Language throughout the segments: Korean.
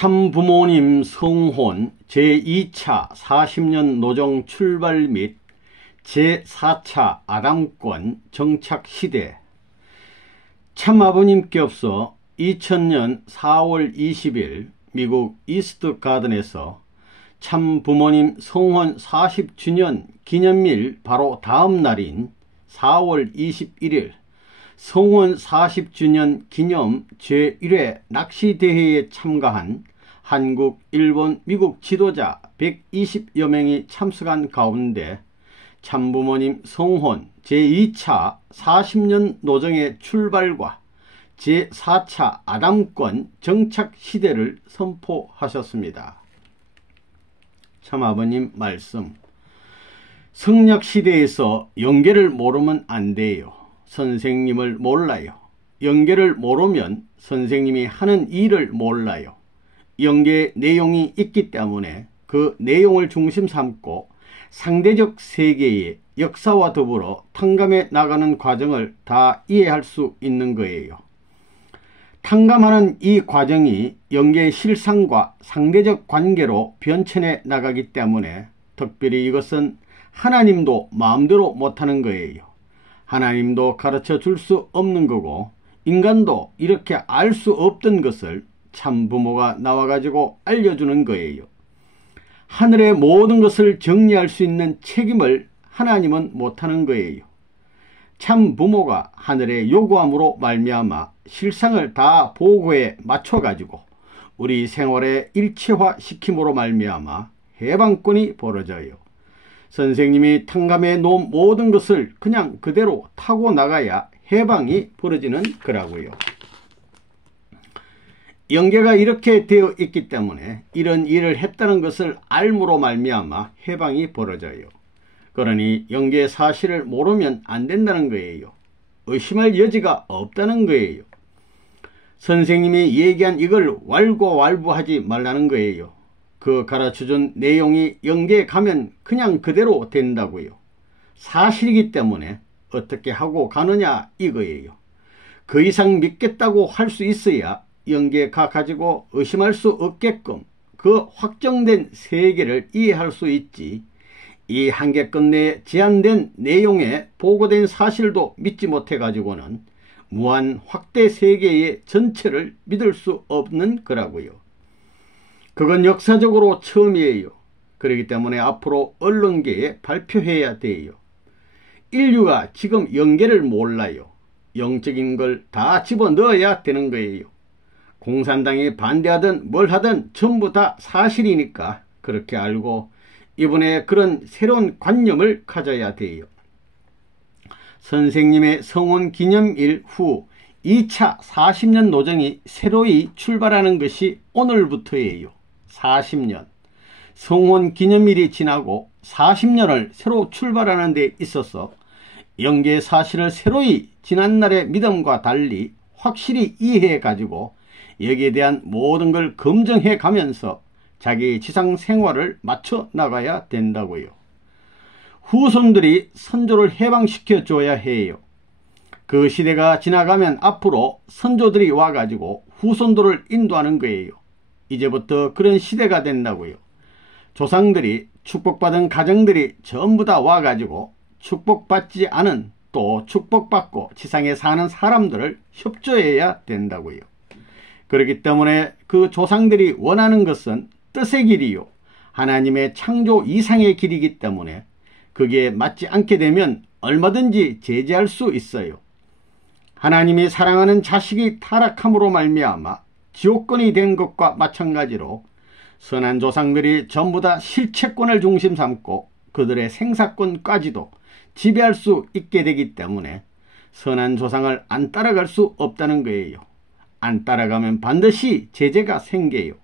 참부모님 성혼 제2차 40년 노정 출발 및 제4차 아담권 정착 시대. 참아버님께서 2000년 4월 20일 미국 이스트 가든에서 참부모님 성혼 40주년 기념일 바로 다음 날인 4월 21일 성혼 40주년 기념 제1회 낚시대회에 참가한 한국, 일본, 미국 지도자 120여 명이 참석한 가운데 참부모님 성혼 제2차 40년 노정의 출발과 제4차 아담권 정착 시대를 선포하셨습니다. 참아버님 말씀. 성약시대에서 영계를 모르면 안 돼요. 선생님을 몰라요. 영계를 모르면 선생님이 하는 일을 몰라요. 영계의 내용이 있기 때문에 그 내용을 중심 삼고 상대적 세계의 역사와 더불어 탕감해 나가는 과정을 다 이해할 수 있는 거예요. 탕감하는 이 과정이 영계의 실상과 상대적 관계로 변천해 나가기 때문에 특별히 이것은 하나님도 마음대로 못하는 거예요. 하나님도 가르쳐 줄 수 없는 거고 인간도 이렇게 알 수 없던 것을 참부모가 나와가지고 알려주는 거예요. 하늘의 모든 것을 정리할 수 있는 책임을 하나님은 못하는 거예요. 참부모가 하늘의 요구함으로 말미암아 실상을 다 보고에 맞춰가지고 우리 생활에 일체화시킴으로 말미암아 해방권이 벌어져요. 선생님이 탕감해 놓은 모든 것을 그냥 그대로 타고 나가야 해방이 벌어지는 거라고요. 영계가 이렇게 되어 있기 때문에 이런 일을 했다는 것을 알므로 말미암아 해방이 벌어져요. 그러니 영계의 사실을 모르면 안 된다는 거예요. 의심할 여지가 없다는 거예요. 선생님이 얘기한 이걸 왈가왈부하지 말라는 거예요. 그 가르쳐준 내용이 영계에 가면 그냥 그대로 된다고요. 사실이기 때문에 어떻게 하고 가느냐 이거예요. 그 이상 믿겠다고 할 수 있어야 영계에 가가지고 의심할 수 없게끔 그 확정된 세계를 이해할 수 있지, 이 한계권 내에 제한된 내용에 보고된 사실도 믿지 못해가지고는 무한 확대 세계의 전체를 믿을 수 없는 거라고요. 그건 역사적으로 처음이에요. 그렇기 때문에 앞으로 언론계에 발표해야 돼요. 인류가 지금 영계를 몰라요. 영적인 걸 다 집어넣어야 되는 거예요. 공산당이 반대하든 뭘 하든 전부 다 사실이니까 그렇게 알고 이번에 그런 새로운 관념을 가져야 돼요. 선생님의 성혼 기념일 후 2차 40년 노정이 새로이 출발하는 것이 오늘부터예요. 40년. 성혼 기념일이 지나고 40년을 새로 출발하는 데 있어서 영계의 사실을 새로이 지난날의 믿음과 달리 확실히 이해해 가지고 여기에 대한 모든 걸 검증해 가면서 자기 지상 생활을 맞춰 나가야 된다고요. 후손들이 선조를 해방시켜 줘야 해요. 그 시대가 지나가면 앞으로 선조들이 와가지고 후손들을 인도하는 거예요. 이제부터 그런 시대가 된다고요. 조상들이 축복받은 가정들이 전부 다 와가지고 축복받지 않은 또 축복받고 지상에 사는 사람들을 협조해야 된다고요. 그렇기 때문에 그 조상들이 원하는 것은 뜻의 길이요, 하나님의 창조 이상의 길이기 때문에 그게 맞지 않게 되면 얼마든지 제재할 수 있어요. 하나님이 사랑하는 자식이 타락함으로 말미암아 지옥권이 된 것과 마찬가지로 선한 조상들이 전부 다 실체권을 중심 삼고 그들의 생사권까지도 지배할 수 있게 되기 때문에 선한 조상을 안 따라갈 수 없다는 거예요. 안 따라가면 반드시 제재가 생겨요.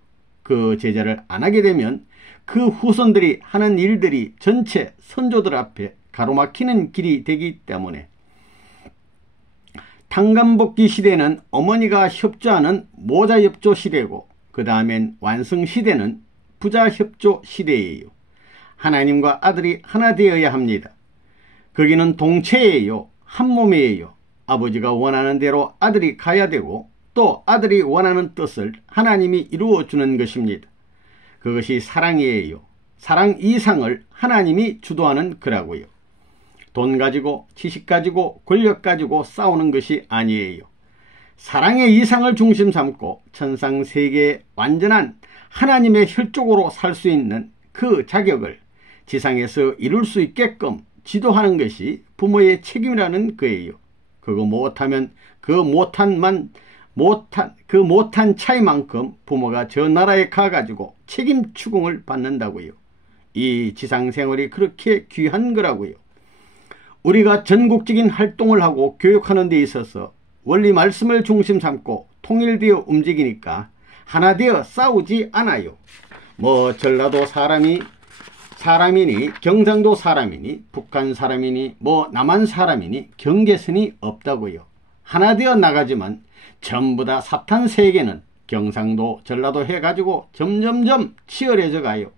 그 제재를 안 하게 되면 그 후손들이 하는 일들이 전체 선조들 앞에 가로막히는 길이 되기 때문에 탕감복귀 시대는 어머니가 협조하는 모자협조 시대고 그 다음엔 완성시대는 부자협조 시대예요. 하나님과 아들이 하나 되어야 합니다. 거기는 동체예요. 한 몸이에요. 아버지가 원하는 대로 아들이 가야 되고 또 아들이 원하는 뜻을 하나님이 이루어 주는 것입니다. 그것이 사랑이에요. 사랑 이상을 하나님이 주도하는 거라고요. 돈 가지고 지식 가지고 권력 가지고 싸우는 것이 아니에요. 사랑의 이상을 중심 삼고 천상세계의 완전한 하나님의 혈족으로 살 수 있는 그 자격을 지상에서 이룰 수 있게끔 지도하는 것이 부모의 책임이라는 거예요. 그거 못하면 그 못한 차이만큼 부모가 저 나라에 가가지고 책임 추궁을 받는다고요. 이 지상 생활이 그렇게 귀한 거라고요. 우리가 전국적인 활동을 하고 교육하는 데 있어서 원리 말씀을 중심 삼고 통일되어 움직이니까 하나 되어 싸우지 않아요. 뭐 전라도 사람이니 경상도 사람이니 북한 사람이니 뭐 남한 사람이니 경계선이 없다고요. 하나 되어 나가지만 전부 다 사탄 세계는 경상도 전라도 해가지고 점점점 치열해져 가요.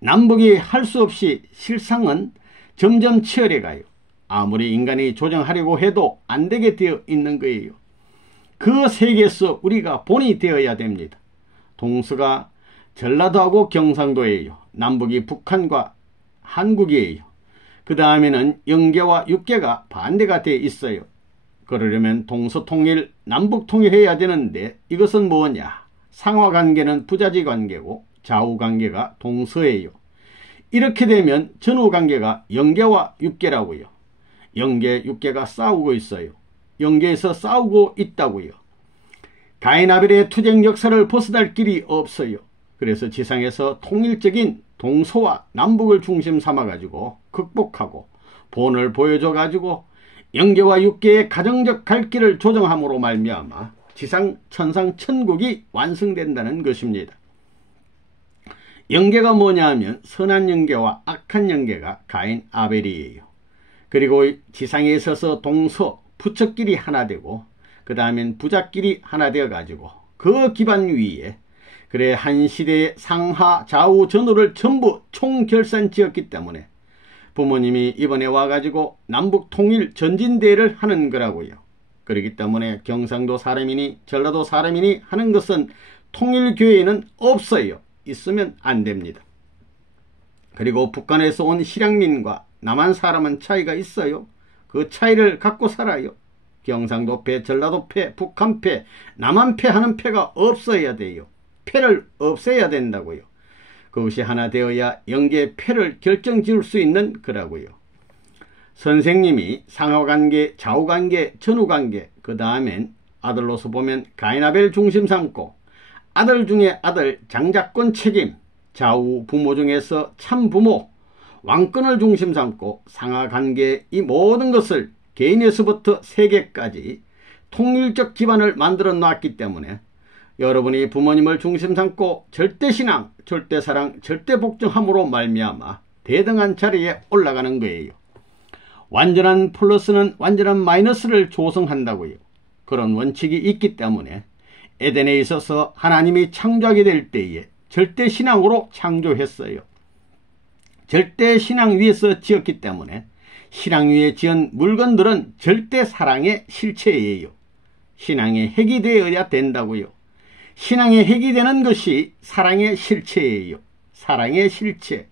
남북이 할 수 없이 실상은 점점 치열해 가요. 아무리 인간이 조정하려고 해도 안 되게 되어 있는 거예요. 그 세계에서 우리가 본이 되어야 됩니다. 동서가 전라도하고 경상도예요. 남북이 북한과 한국이에요. 그 다음에는 영계와 육계가 반대가 되어 있어요. 그러려면 동서통일, 남북통일해야 되는데 이것은 뭐냐? 상하관계는 부자지 관계고 좌우관계가 동서예요. 이렇게 되면 전후관계가 영계와 육계라고요. 영계, 육계가 싸우고 있어요. 영계에서 싸우고 있다고요. 가인 아벨의 투쟁 역사를 벗어날 길이 없어요. 그래서 지상에서 통일적인 동서와 남북을 중심 삼아가지고 극복하고 본을 보여줘가지고 영계와 육계의 가정적 갈 길을 조정함으로 말미암아 지상 천상 천국이 완성된다는 것입니다. 영계가 뭐냐 하면 선한 영계와 악한 영계가 가인 아벨이에요. 그리고 지상에 있어서 동서 부처끼리 하나 되고 그 다음엔 부자끼리 하나 되어 가지고 그 기반 위에 그래 한 시대의 상하 좌우 전후를 전부 총결산 지었기 때문에 부모님이 이번에 와가지고 남북 통일 전진대회를 하는 거라고요. 그렇기 때문에 경상도 사람이니 전라도 사람이니 하는 것은 통일교회에는 없어요. 있으면 안 됩니다. 그리고 북한에서 온 실향민과 남한 사람은 차이가 있어요. 그 차이를 갖고 살아요. 경상도패, 전라도패, 북한패, 남한패 하는 패가 없어야 돼요. 패를 없애야 된다고요. 그것이 하나 되어야 영계의 패를 결정지을 수 있는 거라고요. 선생님이 상하관계, 좌우관계, 전후관계, 그 다음엔 아들로서 보면 가인 아벨 중심 삼고 아들 중에 아들 장자권 책임, 좌우 부모 중에서 참부모, 왕권을 중심 삼고 상하관계 이 모든 것을 개인에서부터 세계까지 통일적 기반을 만들어 놨기 때문에 여러분이 부모님을 중심 삼고 절대신앙, 절대사랑, 절대복종함으로 말미암아 대등한 자리에 올라가는 거예요. 완전한 플러스는 완전한 마이너스를 조성한다고요. 그런 원칙이 있기 때문에 에덴에 있어서 하나님이 창조하게 될 때에 절대신앙으로 창조했어요. 절대신앙 위에서 지었기 때문에 신앙 위에 지은 물건들은 절대사랑의 실체예요. 신앙의 핵이 되어야 된다고요. 신앙의 핵이 되는 것이 사랑의 실체예요. 사랑의 실체.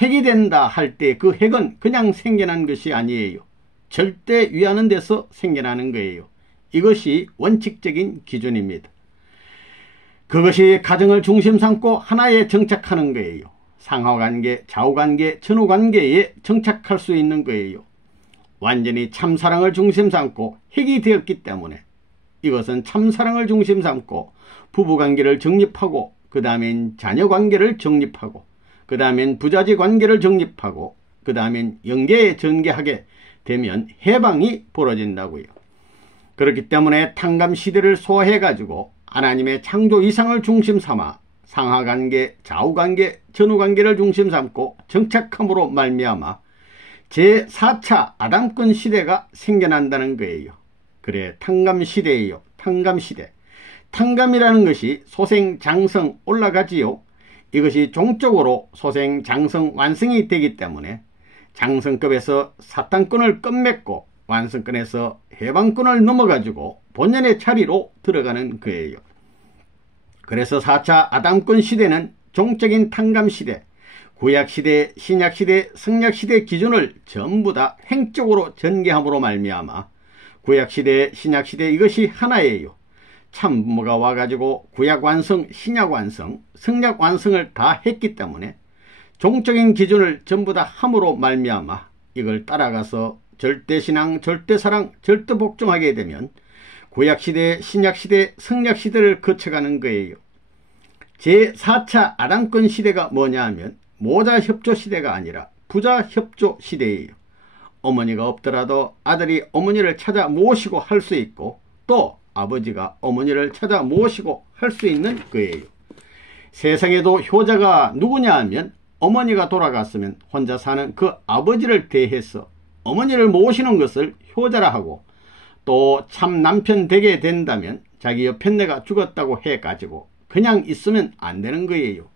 핵이 된다 할 때 그 핵은 그냥 생겨난 것이 아니에요. 절대 위하는 데서 생겨나는 거예요. 이것이 원칙적인 기준입니다. 그것이 가정을 중심 삼고 하나에 정착하는 거예요. 상하관계, 좌우관계, 전후관계에 정착할 수 있는 거예요. 완전히 참사랑을 중심 삼고 핵이 되었기 때문에 이것은 참사랑을 중심 삼고 부부관계를 정립하고 그 다음엔 자녀관계를 정립하고 그 다음엔 부자지 관계를 정립하고 그 다음엔 영계에 전개하게 되면 해방이 벌어진다고요. 그렇기 때문에 탕감시대를 소화해가지고 하나님의 창조 이상을 중심 삼아 상하관계, 좌우관계, 전후관계를 중심 삼고 정착함으로 말미암아 제4차 아담권 시대가 생겨난다는 거예요. 그래 탕감시대예요. 탕감시대. 탕감이라는 것이 소생장성 올라가지요. 이것이 종적으로 소생장성 완성이 되기 때문에 장성급에서 사탄권을 끝맺고 완성권에서 해방권을 넘어가지고 본연의 자리로 들어가는 거예요. 그래서 4차 아담권 시대는 종적인 탕감시대, 구약시대, 신약시대, 성약시대 기준을 전부 다 행적으로 전개함으로 말미암아 구약시대, 신약시대 이것이 하나예요. 참부모가 와가지고 구약 완성, 신약 완성, 성약 완성을 다 했기 때문에 종적인 기준을 전부 다 함으로 말미암아 이걸 따라가서 절대신앙, 절대사랑, 절대복종하게 되면 구약시대, 신약시대, 성약시대를 거쳐가는 거예요. 제4차 아담권 시대가 뭐냐 하면 모자협조 시대가 아니라 부자협조 시대예요. 어머니가 없더라도 아들이 어머니를 찾아 모시고 할 수 있고 또 아버지가 어머니를 찾아 모시고 할 수 있는 거예요. 세상에도 효자가 누구냐 하면 어머니가 돌아갔으면 혼자 사는 그 아버지를 대해서 어머니를 모시는 것을 효자라 하고 또 참 남편 되게 된다면 자기 여편네가 죽었다고 해가지고 그냥 있으면 안 되는 거예요.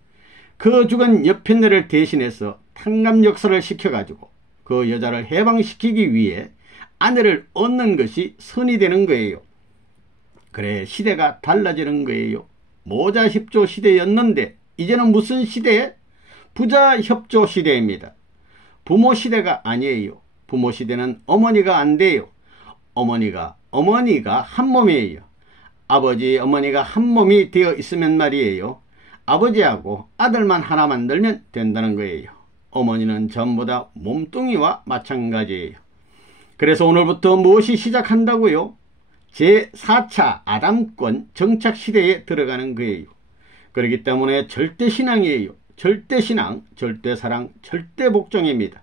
그 죽은 여편네를 대신해서 탕감 역사를 시켜가지고 그 여자를 해방시키기 위해 아내를 얻는 것이 선이 되는 거예요. 그래 시대가 달라지는 거예요. 모자협조 시대였는데 이제는 무슨 시대에? 부자협조 시대입니다. 부모 시대가 아니에요. 부모 시대는 어머니가 안 돼요. 어머니가 한 몸이에요. 아버지 어머니가 한 몸이 되어 있으면 말이에요. 아버지하고 아들만 하나 만들면 된다는 거예요. 어머니는 전부 다 몸뚱이와 마찬가지예요. 그래서 오늘부터 무엇이 시작한다고요? 제4차 아담권 정착시대에 들어가는 거예요. 그렇기 때문에 절대신앙이에요. 절대신앙, 절대사랑, 절대복종입니다.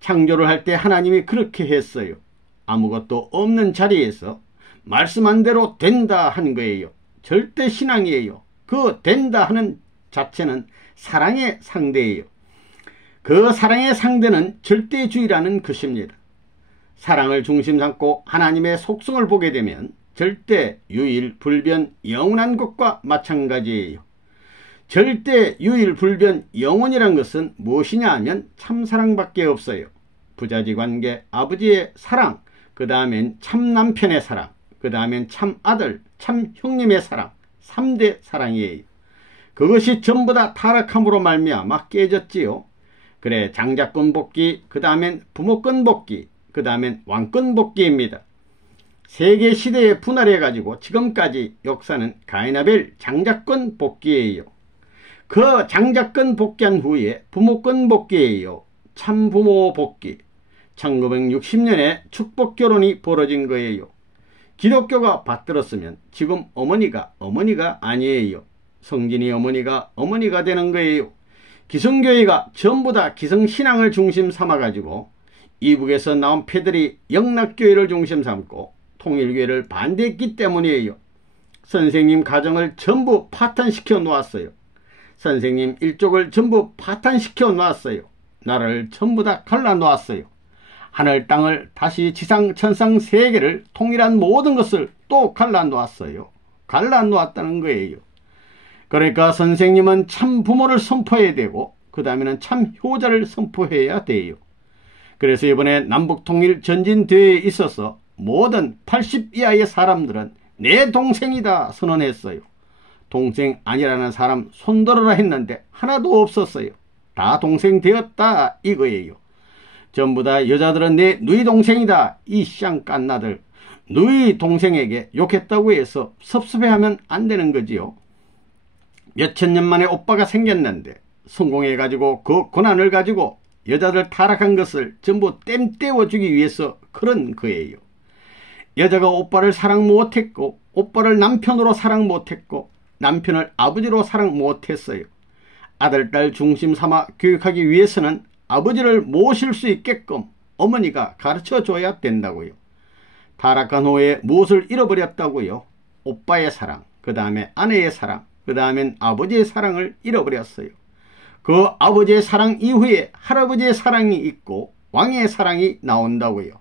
창조를 할 때 하나님이 그렇게 했어요. 아무것도 없는 자리에서 말씀한 대로 된다 한 거예요. 절대신앙이에요. 그 된다 하는 자체는 사랑의 상대예요. 그 사랑의 상대는 절대주의라는 것입니다. 사랑을 중심 삼고 하나님의 속성을 보게 되면 절대, 유일, 불변, 영원한 것과 마찬가지예요. 절대, 유일, 불변, 영원이란 것은 무엇이냐 하면 참사랑밖에 없어요. 부자지 관계, 아버지의 사랑, 그 다음엔 참남편의 사랑, 그 다음엔 참아들, 참형님의 사랑, 3대 사랑이에요. 그것이 전부 다 타락함으로 말미암아 깨졌지요. 그래 장자권 복귀, 그 다음엔 부모권 복귀, 그 다음엔 왕권 복귀입니다. 세계 시대에 분할해 가지고 지금까지 역사는 가인아벨 장자권 복귀예요. 그 장자권 복귀한 후에 부모권 복귀예요. 참부모 복귀. 1960년에 축복결혼이 벌어진 거예요. 기독교가 받들었으면 지금 어머니가 아니에요. 성진이 어머니가 되는 거예요. 기성교회가 전부 다 기성신앙을 중심 삼아가지고 이북에서 나온 패들이 영락교회를 중심 삼고 통일교회를 반대했기 때문이에요. 선생님 가정을 전부 파탄시켜 놓았어요. 선생님 일족을 전부 파탄시켜 놓았어요. 나라를 전부 다 갈라 놓았어요. 하늘 땅을 다시 지상 천상 세계를 통일한 모든 것을 또 갈라 놓았어요. 갈라 놓았다는 거예요. 그러니까 선생님은 참 부모를 선포해야 되고 그 다음에는 참 효자를 선포해야 돼요. 그래서 이번에 남북통일 전진대회에 있어서 모든 80 이하의 사람들은 내 동생이다 선언했어요. 동생 아니라는 사람 손들어라 했는데 하나도 없었어요. 다 동생 되었다 이거예요. 전부 다 여자들은 내 누이 동생이다. 이 쌍깐나들 누이 동생에게 욕했다고 해서 섭섭해하면 안 되는 거지요. 몇천 년 만에 오빠가 생겼는데 성공해가지고 그 고난을 가지고 여자들 타락한 것을 전부 땜 떼어주기 위해서 그런 거예요. 여자가 오빠를 사랑 못했고 오빠를 남편으로 사랑 못했고 남편을 아버지로 사랑 못했어요. 아들, 딸 중심 삼아 교육하기 위해서는 아버지를 모실 수 있게끔 어머니가 가르쳐줘야 된다고요. 타락한 후에 무엇을 잃어버렸다고요? 오빠의 사랑, 그 다음에 아내의 사랑, 그 다음엔 아버지의 사랑을 잃어버렸어요. 그 아버지의 사랑 이후에 할아버지의 사랑이 있고 왕의 사랑이 나온다고요.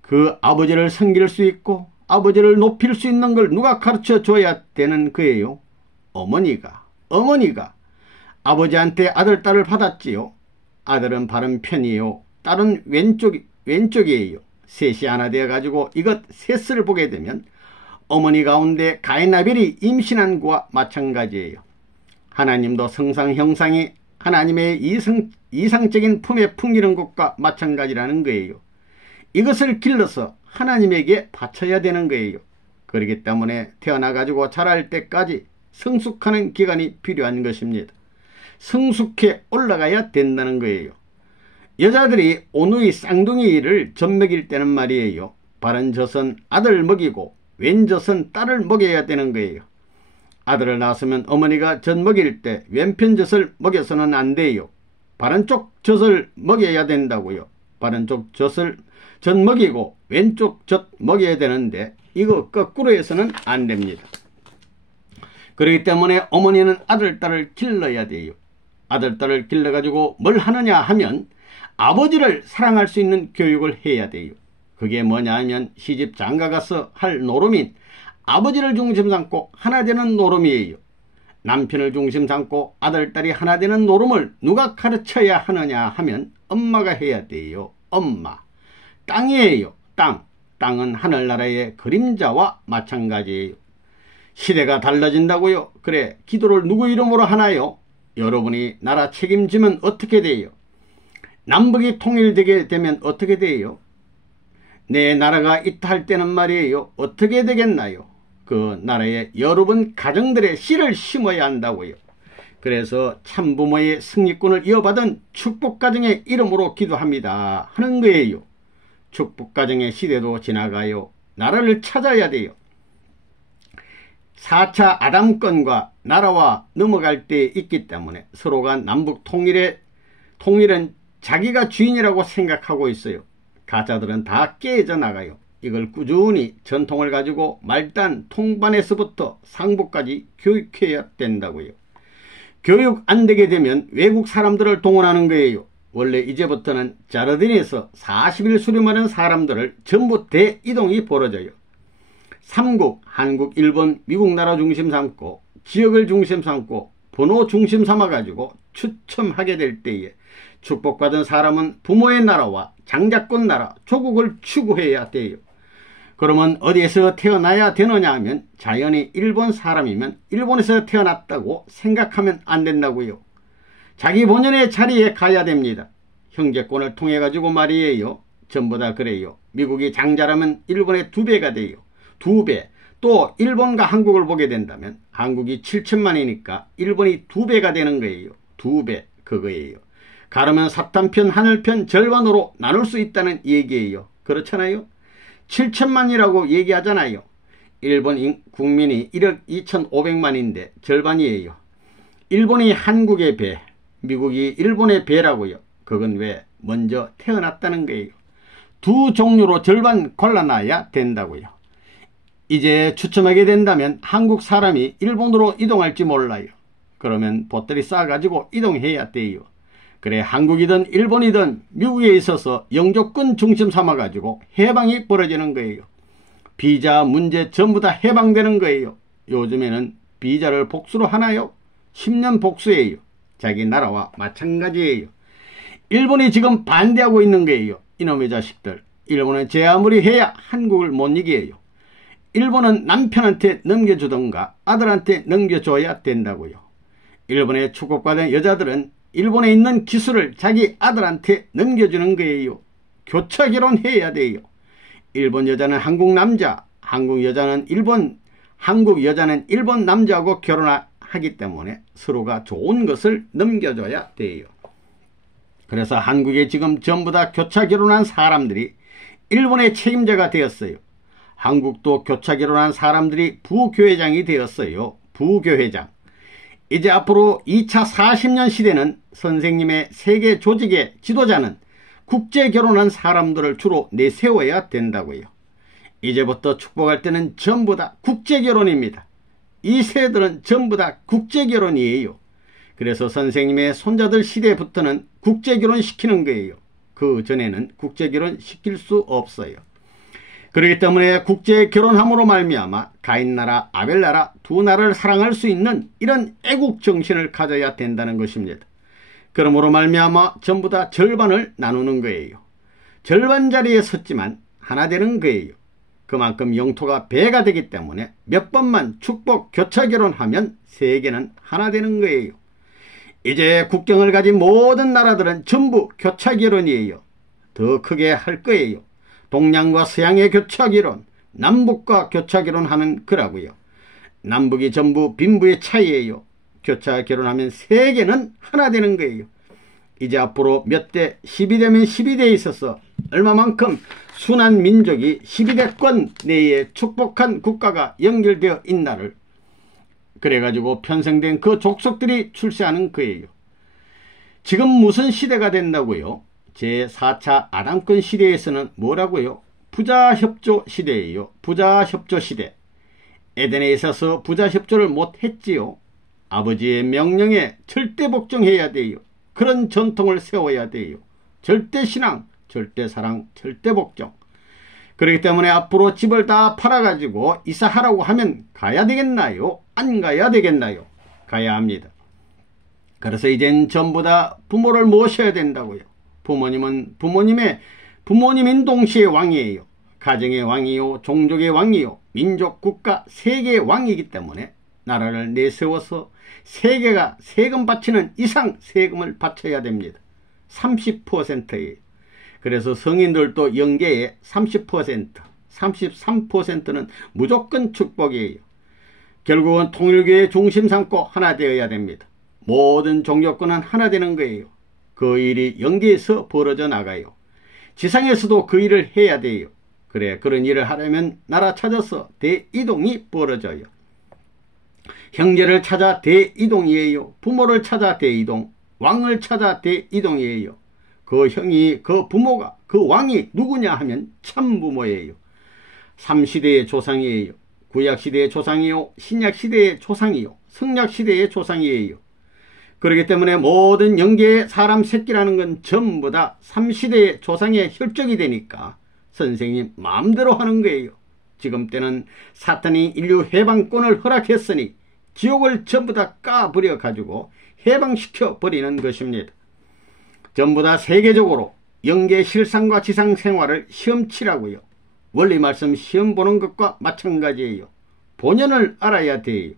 그 아버지를 섬길 수 있고 아버지를 높일 수 있는 걸 누가 가르쳐줘야 되는 거예요? 어머니가 아버지한테 아들, 딸을 받았지요. 아들은 바른 편이에요. 딸은 왼쪽이에요. 셋이 하나 되어 가지고 이것 셋을 보게 되면 어머니 가운데 가인 아벨이 임신한 것과 마찬가지예요. 하나님도 성상 형상이 하나님의 이상적인 품에 풍기는 것과 마찬가지라는 거예요. 이것을 길러서 하나님에게 바쳐야 되는 거예요. 그렇기 때문에 태어나 가지고 자랄 때까지 성숙하는 기간이 필요한 것입니다. 성숙해 올라가야 된다는 거예요. 여자들이 오누이 쌍둥이를 젖먹일 때는 말이에요. 바른 젖은 아들 먹이고 왼 젖은 딸을 먹여야 되는 거예요. 아들을 낳았으면 어머니가 젖 먹일 때 왼편 젖을 먹여서는 안 돼요. 바른 쪽 젖을 먹여야 된다고요. 바른 쪽 젖을 젖 먹이고 왼쪽 젖 먹여야 되는데 이거 거꾸로 해서는 안 됩니다. 그렇기 때문에 어머니는 아들, 딸을 길러야 돼요. 아들, 딸을 길러가지고 뭘 하느냐 하면 아버지를 사랑할 수 있는 교육을 해야 돼요. 그게 뭐냐 하면 시집 장가가서 할 노름인 아버지를 중심 삼고 하나 되는 노름이에요. 남편을 중심 삼고 아들, 딸이 하나 되는 노름을 누가 가르쳐야 하느냐 하면 엄마가 해야 돼요. 엄마. 땅이에요. 땅. 땅은 하늘나라의 그림자와 마찬가지예요. 시대가 달라진다고요? 그래, 기도를 누구 이름으로 하나요? 여러분이 나라 책임지면 어떻게 돼요? 남북이 통일되게 되면 어떻게 돼요? 내 나라가 있다 할 때는 말이에요. 어떻게 되겠나요? 그 나라에 여러분 가정들의 씨를 심어야 한다고요. 그래서 참부모의 승리권을 이어받은 축복가정의 이름으로 기도합니다 하는 거예요. 축복가정의 시대도 지나가요. 나라를 찾아야 돼요. 4차 아담권과 나라와 넘어갈 때 있기 때문에 서로가 남북 통일은 자기가 주인이라고 생각하고 있어요. 가짜들은 다 깨져 나가요. 이걸 꾸준히 전통을 가지고 말단 통반에서부터 상부까지 교육해야 된다고요. 교육 안 되게 되면 외국 사람들을 동원하는 거예요. 원래 이제부터는 자르딘에서 40일 수렴하는 사람들을 전부 대이동이 벌어져요. 3국, 한국, 일본, 미국 나라 중심 삼고 지역을 중심 삼고 번호 중심 삼아가지고 추첨하게 될 때에 축복받은 사람은 부모의 나라와 장자권 나라, 조국을 추구해야 돼요. 그러면 어디에서 태어나야 되느냐 하면 자연히 일본 사람이면 일본에서 태어났다고 생각하면 안 된다고요. 자기 본연의 자리에 가야 됩니다. 형제권을 통해 가지고 말이에요. 전부 다 그래요. 미국이 장자라면 일본의 2배가 돼요. 2배. 또 일본과 한국을 보게 된다면 한국이 7천만이니까 일본이 2배가 되는 거예요. 2배 그거예요. 가르면 사탄편 하늘편 절반으로 나눌 수 있다는 얘기예요. 그렇잖아요. 7천만이라고 얘기하잖아요. 일본 국민이 1억 2,500만인데 절반이에요. 일본이 한국의 배, 미국이 일본의 배라고요. 그건 왜? 먼저 태어났다는 거예요. 두 종류로 절반 골라놔야 된다고요. 이제 추첨하게 된다면 한국 사람이 일본으로 이동할지 몰라요. 그러면 보따리 싸가지고 이동해야 돼요. 그래, 한국이든 일본이든 미국에 있어서 영주권 중심 삼아가지고 해방이 벌어지는 거예요. 비자 문제 전부 다 해방되는 거예요. 요즘에는 비자를 복수로 하나요? 10년 복수예요. 자기 나라와 마찬가지예요. 일본이 지금 반대하고 있는 거예요. 이놈의 자식들. 일본은 제 아무리 해야 한국을 못 이겨요. 일본은 남편한테 넘겨주던가 아들한테 넘겨줘야 된다고요. 일본의 축복받은 여자들은 일본에 있는 기술을 자기 아들한테 넘겨주는 거예요. 교차 결혼해야 돼요. 일본 여자는 한국 남자, 한국 여자는 일본 남자하고 결혼하기 때문에 서로가 좋은 것을 넘겨줘야 돼요. 그래서 한국에 지금 전부 다 교차 결혼한 사람들이 일본의 책임자가 되었어요. 한국도 교차 결혼한 사람들이 부교회장이 되었어요. 부교회장. 이제 앞으로 2차 40년 시대는 선생님의 세계 조직의 지도자는 국제 결혼한 사람들을 주로 내세워야 된다고요. 이제부터 축복할 때는 전부 다 국제 결혼입니다. 이 세들은 전부 다 국제 결혼이에요. 그래서 선생님의 손자들 시대부터는 국제 결혼 시키는 거예요. 그 전에는 국제 결혼 시킬 수 없어요. 그렇기 때문에 국제 결혼함으로 말미암아 가인 나라, 아벨 나라 두 나라를 사랑할 수 있는 이런 애국 정신을 가져야 된다는 것입니다. 그러므로 말미암아 전부 다 절반을 나누는 거예요. 절반 자리에 섰지만 하나 되는 거예요. 그만큼 영토가 배가 되기 때문에 몇 번만 축복 교차 결혼하면 세계는 하나 되는 거예요. 이제 국경을 가진 모든 나라들은 전부 교차 결혼이에요. 더 크게 할 거예요. 동양과 서양의 교차 결혼, 남북과 교차 결혼하는 거라고요. 남북이 전부 빈부의 차이예요. 교차 결혼하면 세계는 하나 되는 거예요. 이제 앞으로 몇 대, 12대면 12대에 있어서 얼마만큼 순한 민족이 12대권 내에 축복한 국가가 연결되어 있나를 그래가지고 편성된 그 족속들이 출세하는 거예요. 지금 무슨 시대가 된다고요? 제4차 아담권 시대에서는 뭐라고요? 부자협조 시대예요. 부자협조 시대. 에덴에 있어서 부자협조를 못했지요. 아버지의 명령에 절대 복종해야 돼요. 그런 전통을 세워야 돼요. 절대신앙, 절대사랑, 절대복종. 그렇기 때문에 앞으로 집을 다 팔아가지고 이사하라고 하면 가야 되겠나요? 안 가야 되겠나요? 가야 합니다. 그래서 이젠 전부 다 부모를 모셔야 된다고요. 부모님인 동시에 왕이에요. 가정의 왕이요, 종족의 왕이요, 민족, 국가, 세계의 왕이기 때문에 나라를 내세워서 세계가 세금 바치는 이상 세금을 바쳐야 됩니다. 30%예요. 그래서 성인들도 연계에 30%, 33%는 무조건 축복이에요. 결국은 통일교의 중심 삼고 하나 되어야 됩니다. 모든 종교권은 하나 되는 거예요. 그 일이 연계에서 벌어져 나가요. 지상에서도 그 일을 해야 돼요. 그래, 그런 일을 하려면 나라 찾아서 대이동이 벌어져요. 형제를 찾아 대이동이에요. 부모를 찾아 대이동, 왕을 찾아 대이동이에요. 그 형이, 그 부모가, 그 왕이 누구냐 하면 참부모예요. 3시대의 조상이에요. 구약시대의 조상이요, 신약시대의 조상이요, 성약시대의 조상이에요. 그렇기 때문에 모든 영계의 사람 새끼라는 건 전부 다 3시대의 조상의 혈족이 되니까 선생님 마음대로 하는 거예요. 지금 때는 사탄이 인류 해방권을 허락했으니 지옥을 전부 다 까버려 가지고 해방시켜 버리는 것입니다. 전부 다 세계적으로 영계 실상과 지상 생활을 시험 치라고요. 원리 말씀 시험 보는 것과 마찬가지예요. 본연을 알아야 돼요.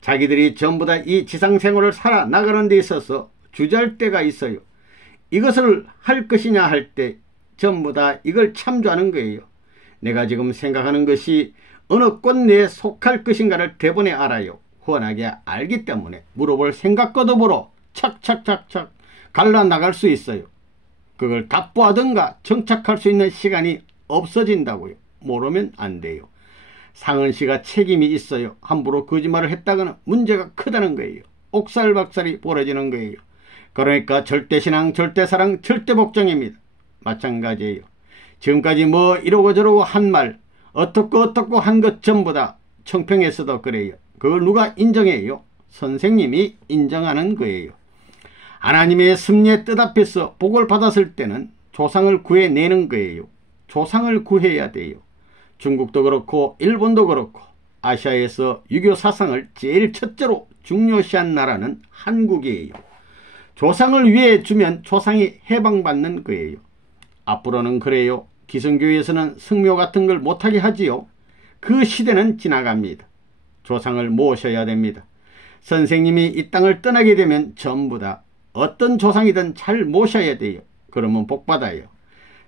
자기들이 전부 다 이 지상 생활을 살아 나가는 데 있어서 주저할 때가 있어요. 이것을 할 것이냐 할 때 전부 다 이걸 참조하는 거예요. 내가 지금 생각하는 것이 어느 꽃 내에 속할 것인가를 대번에 알아요. 훤하게 알기 때문에 물어볼 생각과 더불어 착착착착 갈라나갈 수 있어요. 그걸 답보하든가 정착할 수 있는 시간이 없어진다고요. 모르면 안 돼요. 상은씨가 책임이 있어요. 함부로 거짓말을 했다가는 문제가 크다는 거예요. 옥살박살이 벌어지는 거예요. 그러니까 절대신앙, 절대사랑, 절대복종입니다. 마찬가지예요. 지금까지 뭐 이러고 저러고 한 말, 어떻고 한 것 전부 다 청평에서도 그래요. 그걸 누가 인정해요? 선생님이 인정하는 거예요. 하나님의 섭리의 뜻 앞에서 복을 받았을 때는 조상을 구해내는 거예요. 조상을 구해야 돼요. 중국도 그렇고 일본도 그렇고 아시아에서 유교 사상을 제일 첫째로 중요시한 나라는 한국이에요. 조상을 위해 주면 조상이 해방받는 거예요. 앞으로는 그래요. 기성교회에서는 성묘 같은 걸 못하게 하지요. 그 시대는 지나갑니다. 조상을 모셔야 됩니다. 선생님이 이 땅을 떠나게 되면 전부 다 어떤 조상이든 잘 모셔야 돼요. 그러면 복 받아요.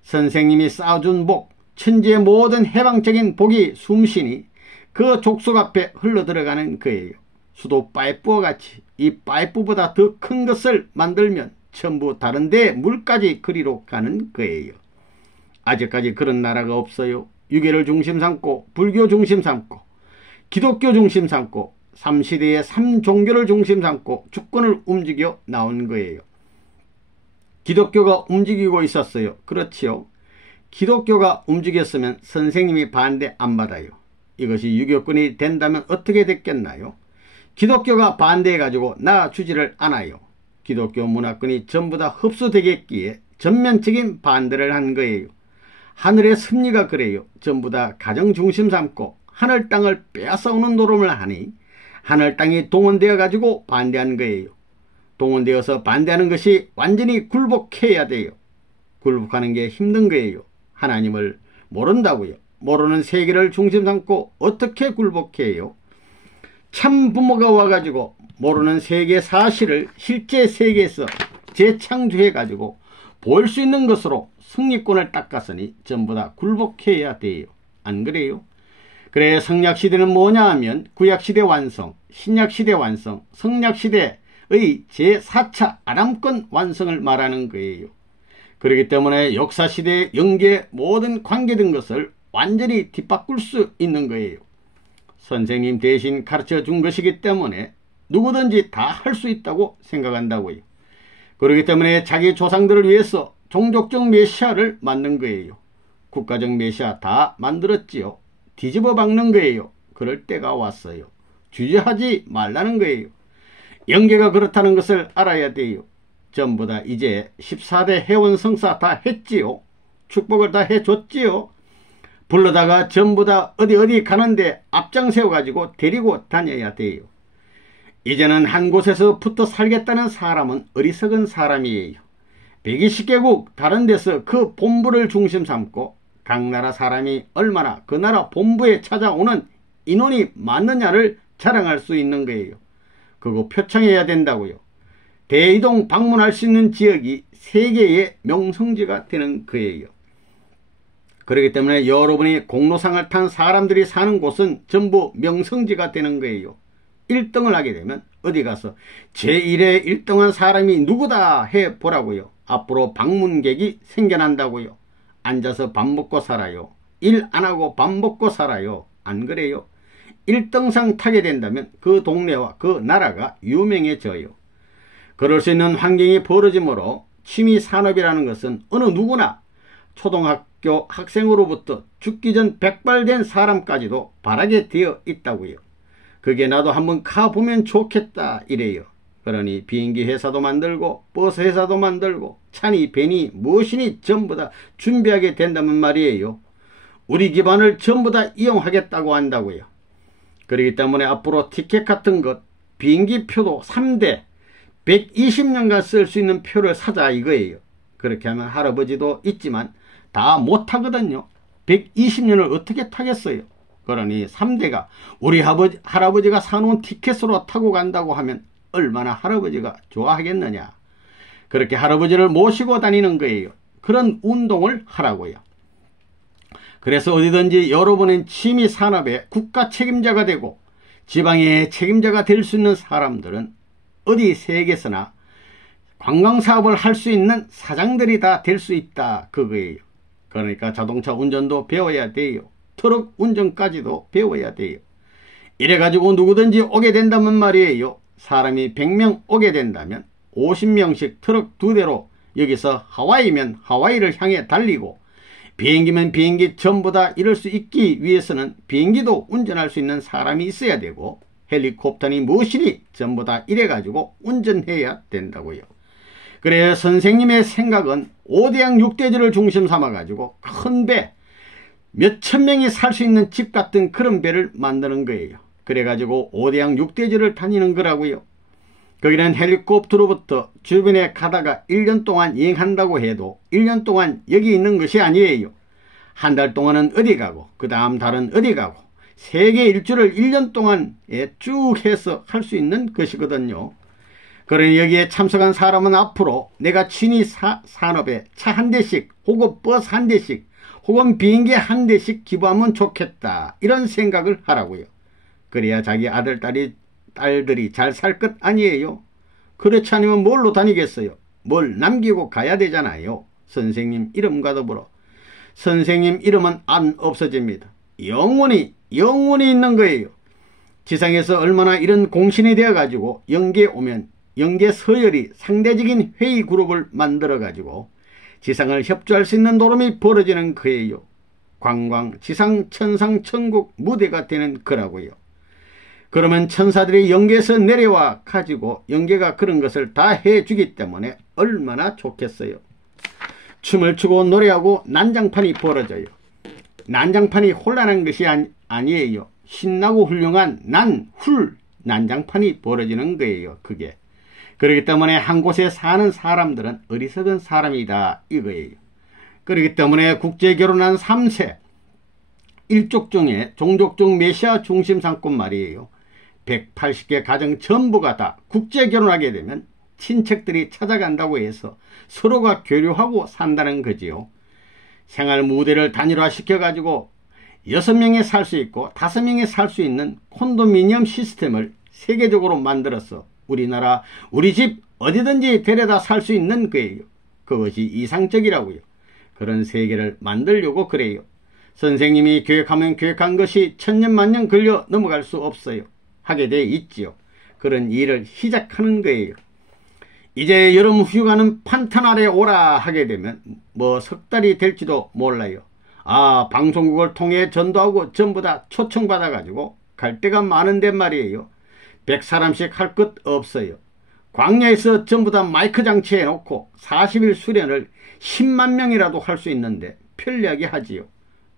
선생님이 쌓아준 복, 천지의 모든 해방적인 복이 숨쉬니 그 족속 앞에 흘러들어가는 거예요. 수도 파이프와 같이 이 파이프보다 더 큰 것을 만들면 전부 다른 데 물까지 그리로 가는 거예요. 아직까지 그런 나라가 없어요. 유교를 중심 삼고 불교 중심 삼고 기독교 중심 삼고 3시대의 3종교를 중심 삼고 주권을 움직여 나온 거예요. 기독교가 움직이고 있었어요. 그렇지요. 기독교가 움직였으면 선생님이 반대 안 받아요. 이것이 유교권이 된다면 어떻게 됐겠나요? 기독교가 반대해가지고 나아주지를 않아요. 기독교 문화권이 전부 다 흡수되겠기에 전면적인 반대를 한 거예요. 하늘의 섭리가 그래요. 전부 다 가정 중심 삼고 하늘 땅을 빼앗아오는 노름을 하니 하늘 땅이 동원되어 가지고 반대한 거예요. 동원되어서 반대하는 것이 완전히 굴복해야 돼요. 굴복하는 게 힘든 거예요. 하나님을 모른다고요. 모르는 세계를 중심 삼고 어떻게 굴복해요? 참 부모가 와가지고 모르는 세계 사실을 실제 세계에서 재창조해가지고 볼 수 있는 것으로 승리권을 닦았으니 전부 다 굴복해야 돼요. 안 그래요? 그래 성약시대는 뭐냐 하면 구약시대 완성, 신약시대 완성, 성약시대의 제4차 아람권 완성을 말하는 거예요. 그렇기 때문에 역사시대의 영계 모든 관계된 것을 완전히 뒤바꿀 수 있는 거예요. 선생님 대신 가르쳐 준 것이기 때문에 누구든지 다 할 수 있다고 생각한다고요. 그렇기 때문에 자기 조상들을 위해서 종족적 메시아를 만든 거예요. 국가적 메시아 다 만들었지요. 뒤집어 박는 거예요. 그럴 때가 왔어요. 주저하지 말라는 거예요. 영계가 그렇다는 것을 알아야 돼요. 전부 다 이제 14대 회원 성사 다 했지요. 축복을 다 해줬지요. 불러다가 전부 다 어디 가는데 앞장 세워가지고 데리고 다녀야 돼요. 이제는 한 곳에서 붙어 살겠다는 사람은 어리석은 사람이에요. 120개국 다른 데서 그 본부를 중심 삼고 각 나라 사람이 얼마나 그 나라 본부에 찾아오는 인원이 많느냐를 자랑할 수 있는 거예요. 그거 표창해야 된다고요. 대이동 방문할 수 있는 지역이 세계의 명성지가 되는 거예요. 그렇기 때문에 여러분이 공로상을 탄 사람들이 사는 곳은 전부 명성지가 되는 거예요. 1등을 하게 되면 어디 가서 제1회 1등한 사람이 누구다 해보라고요. 앞으로 방문객이 생겨난다고요. 앉아서 밥 먹고 살아요. 일 안 하고 밥 먹고 살아요. 안 그래요? 1등상 타게 된다면 그 동네와 그 나라가 유명해져요. 그럴 수 있는 환경이 벌어지므로 취미산업이라는 것은 어느 누구나 초등학교 학생으로부터 죽기 전 백발된 사람까지도 바라게 되어 있다고요. 그게 나도 한번 가보면 좋겠다 이래요. 그러니 비행기 회사도 만들고 버스 회사도 만들고 차니 배니 무엇이니 전부 다 준비하게 된다면 말이에요. 우리 기반을 전부 다 이용하겠다고 한다고요. 그렇기 때문에 앞으로 티켓 같은 것 비행기 표도 3대 120년간 쓸 수 있는 표를 사자 이거예요. 그렇게 하면 할아버지도 있지만 다 못 타거든요. 120년을 어떻게 타겠어요. 그러니 3대가 우리 할아버지가 사놓은 티켓으로 타고 간다고 하면 얼마나 할아버지가 좋아하겠느냐. 그렇게 할아버지를 모시고 다니는 거예요. 그런 운동을 하라고요. 그래서 어디든지 여러분은 취미산업의 국가 책임자가 되고 지방의 책임자가 될 수 있는 사람들은 어디 세계에서나 관광사업을 할 수 있는 사장들이 다 될 수 있다 그거예요. 그러니까 자동차 운전도 배워야 돼요. 트럭 운전까지도 배워야 돼요. 이래가지고 누구든지 오게 된다면 말이에요. 사람이 100명 오게 된다면 50명씩 트럭 2대로 여기서 하와이면 하와이를 향해 달리고 비행기면 비행기 전부 다 이럴 수 있기 위해서는 비행기도 운전할 수 있는 사람이 있어야 되고 헬리콥터니 무엇이니 전부 다 이래가지고 운전해야 된다고요. 그래 선생님의 생각은 5대양 6대지를 중심 삼아가지고 큰 배, 몇천 명이 살 수 있는 집 같은 그런 배를 만드는 거예요. 그래가지고 5대양 6대지를 다니는 거라고요. 거기는 헬리콥터로부터 주변에 가다가 1년 동안 여행한다고 해도 1년 동안 여기 있는 것이 아니에요. 한 달 동안은 어디 가고 그 다음 달은 어디 가고 세계 일주를 1년 동안에 쭉 해서 할 수 있는 것이거든요. 그러니 여기에 참석한 사람은 앞으로 내가 취미 산업에 차 한 대씩 혹은 버스 한 대씩 혹은 비행기 한 대씩 기부하면 좋겠다 이런 생각을 하라고요. 그래야 자기 아들 딸들이 잘 살 것 아니에요. 그렇지 않으면 뭘로 다니겠어요. 뭘 남기고 가야 되잖아요. 선생님 이름과 더불어 선생님 이름은 안 없어집니다. 영원히 있는 거예요. 지상에서 얼마나 이런 공신이 되어 가지고 영계에 오면 영계 서열이 상대적인 회의 그룹을 만들어 가지고 지상을 협조할 수 있는 노름이 벌어지는 거예요. 관광, 지상, 천상, 천국 무대가 되는 거라고요. 그러면 천사들이 영계에서 내려와 가지고 영계가 그런 것을 다 해주기 때문에 얼마나 좋겠어요. 춤을 추고 노래하고 난장판이 벌어져요. 난장판이 혼란한 것이 아니에요. 신나고 훌륭한 난장판이 벌어지는 거예요. 그게. 그렇기 때문에 한 곳에 사는 사람들은 어리석은 사람이다 이거예요. 그렇기 때문에 국제결혼한 3세, 일족 중에 종족적 메시아 중심 상권 말이에요. 180개 가정 전부가 다 국제결혼하게 되면 친척들이 찾아간다고 해서 서로가 교류하고 산다는 거지요. 생활 무대를 단일화 시켜가지고 6명이 살 수 있고 5명이 살 수 있는 콘도미니엄 시스템을 세계적으로 만들어서 우리나라, 우리 집 어디든지 데려다 살 수 있는 거예요. 그것이 이상적이라고요. 그런 세계를 만들려고 그래요. 선생님이 교육하면 교육한 것이 천년만년 걸려 넘어갈 수 없어요. 하게 돼 있지요. 그런 일을 시작하는 거예요. 이제 여름 휴가는 판타날에 오라 하게 되면 뭐 석 달이 될지도 몰라요. 방송국을 통해 전도하고 전부 다 초청받아 가지고 갈 데가 많은데 말이에요. 100사람씩 할 것 없어요. 광야에서 전부 다 마이크 장치 해놓고 40일 수련을 10만 명이라도 할 수 있는데 편리하게 하지요.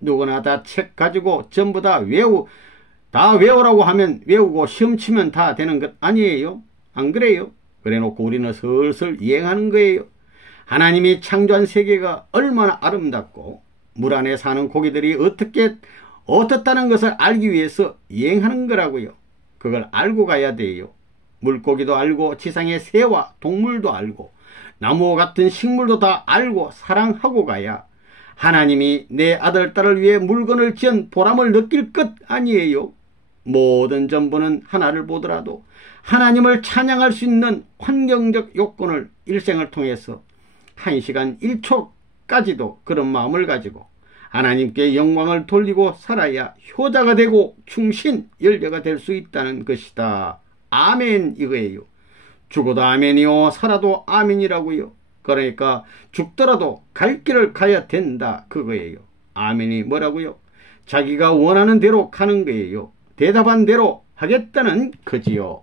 누구나 다 책 가지고 전부 다 외우라고 하면 외우고 시험 치면 다 되는 것 아니에요? 안 그래요? 그래 놓고 우리는 슬슬 이행하는 거예요. 하나님이 창조한 세계가 얼마나 아름답고 물 안에 사는 고기들이 어떻다는 것을 알기 위해서 이행하는 거라고요. 그걸 알고 가야 돼요. 물고기도 알고 지상의 새와 동물도 알고 나무와 같은 식물도 다 알고 사랑하고 가야 하나님이 내 아들 딸을 위해 물건을 지은 보람을 느낄 것 아니에요. 모든 전부는 하나를 보더라도 하나님을 찬양할 수 있는 환경적 요건을 일생을 통해서 1시간 1초까지도 그런 마음을 가지고 하나님께 영광을 돌리고 살아야 효자가 되고 충신 열려가 될 수 있다는 것이다. 아멘 이거예요. 죽어도 아멘이요 살아도 아멘이라고요. 그러니까 죽더라도 갈 길을 가야 된다 그거예요. 아멘이 뭐라고요? 자기가 원하는 대로 가는 거예요. 대답한 대로 하겠다는 거지요.